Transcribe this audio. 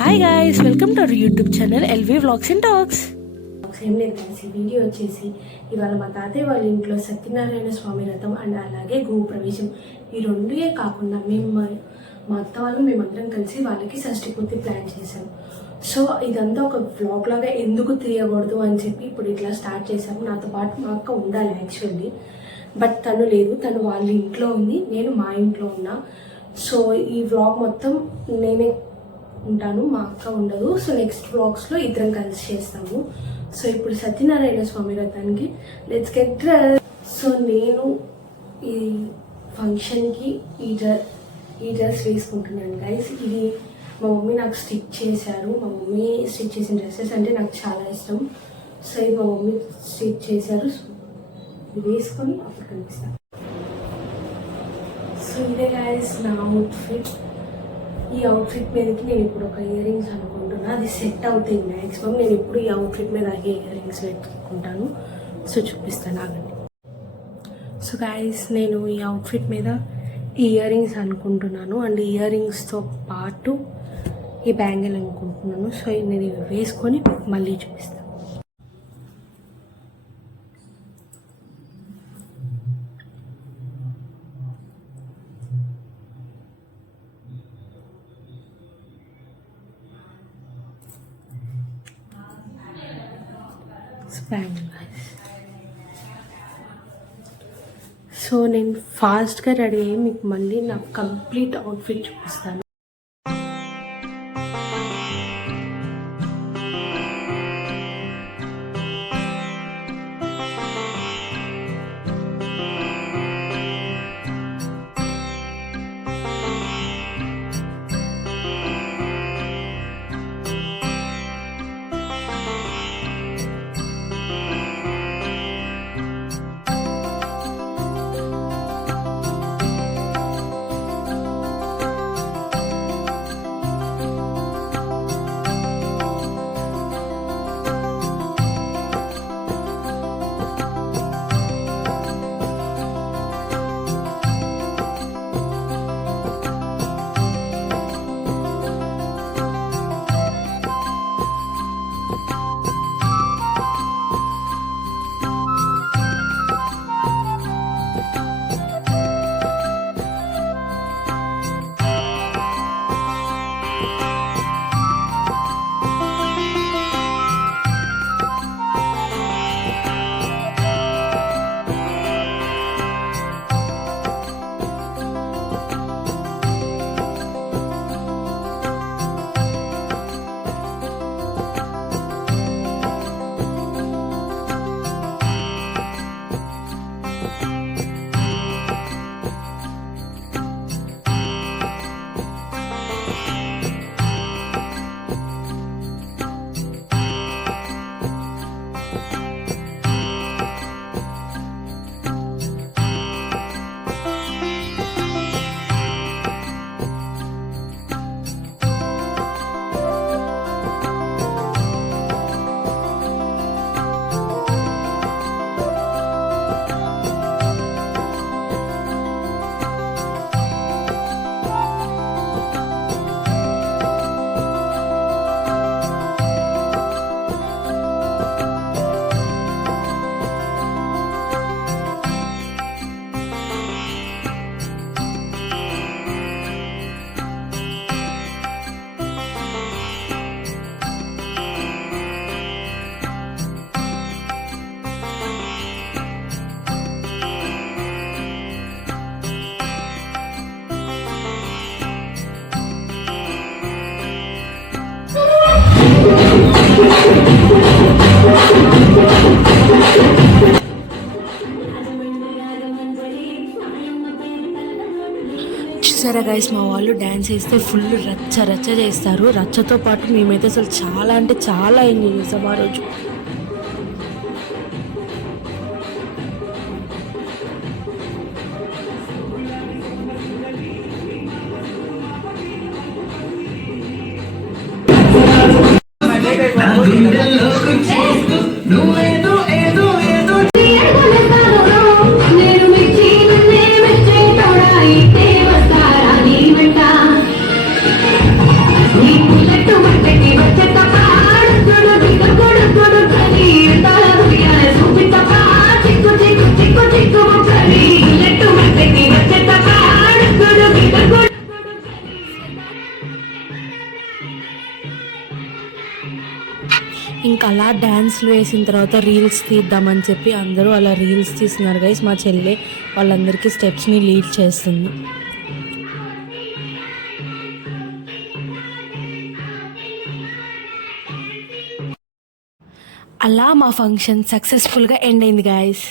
Hi guys, welcome to our YouTube channel LV vlogs and talks. ఏం లేదు కలిసి video వచ్చేసి ఇవాళ మా తాతయ్య వాళ్ళ ఇంట్లో సత్యనారాయణ స్వామి వ్రతం అండ్ అలాగే గృహప్రవేశం ఈ రెండే కాకుండా మేము మా అత్త వాళ్ళు మేమందరం కలిసి వాళ్ళకి షష్ఠి పూర్తి ప్లాన్ చేసాం. సో ఇదంతా ఒక వ్లాగ్ లాగా ఎందుకు తీయకూడదు అని చెప్పి ఇప్పుడు ఇట్లా స్టార్ట్ చేసాము. నాతో పాటు మా అక్క ఉండాలి యాక్చువల్లీ, బట్ తను లేదు, తను వాళ్ళ ఇంట్లో ఉంది, నేను మా ఇంట్లో ఉన్నా. సో ఈ వ్లాగ్ మొత్తం నేనే ఉంటాను, మా అక్క ఉండదు. సో నెక్స్ట్ వ్లాగ్స్లో ఇద్దరం కలిసి చేస్తాము. సో ఇప్పుడు సత్యనారాయణ స్వామి వ్రతానికి లెట్స్ గెట్ డ్రెస్. సో నేను ఈ ఫంక్షన్కి ఈ డ్రెస్ వేసుకుంటున్నాను గైస్. ఇది మా మమ్మీ నాకు స్టిచ్ చేశారు. మా మమ్మీ స్టిచ్ చేసిన డ్రెస్సెస్ అంటే నాకు చాలా ఇష్టం. సో ఇది మా మమ్మీ స్టిచ్ చేశారు. సో ఇది వేసుకొని అప్పుడు కనిపిస్తాను. సో ఇదే గైస్ నా అవుట్ఫిట్. ఈ అవుట్ఫిట్ మీదకి నేను ఇప్పుడు ఒక ఇయర్ రింగ్స్ అనుకుంటున్నా, అది సెట్ అవుతాయి మ్యాక్సిమం. నేను ఇప్పుడు ఈ అవుట్ఫిట్ మీద ఇయర్ రింగ్స్ పెట్టుకుంటాను. సో చూపిస్తాను ఆగండి. సో గైస్ నేను ఈ అవుట్ఫిట్ మీద ఇయర్ రింగ్స్ అనుకుంటున్నాను అండ్ ఇయర్ రింగ్స్తో పాటు ఈ బ్యాంగిల్ అనుకుంటున్నాను. సో నేను ఇవి వేసుకొని మళ్ళీ చూపిస్తాను. సో నేను ఫాస్ట్గా రెడీ అయ్యి మీకు మళ్ళీ నా కంప్లీట్ అవుట్ఫిట్ చూపిస్తాను. చూసారా గైస్, మా వాళ్ళు డ్యాన్స్ వేస్తే ఫుల్ రచ్చ రచ్చ చేస్తారు. రచ్చతో పాటు మేమైతే అసలు చాలా అంటే చాలా ఎంజాయ్ చేస్తాం ఆ రోజు. Thank you. ఇంకా అలా డ్యాన్స్లు వేసిన తర్వాత రీల్స్ తీద్దామని చెప్పి అందరూ అలా రీల్స్ తీస్తున్నారు గైస్. మా చెల్లె వాళ్ళందరికీ స్టెప్స్ని లీడ్ చేస్తుంది. అలా మా ఫంక్షన్ సక్సెస్ఫుల్గా ఎండ్ అయింది గైస్.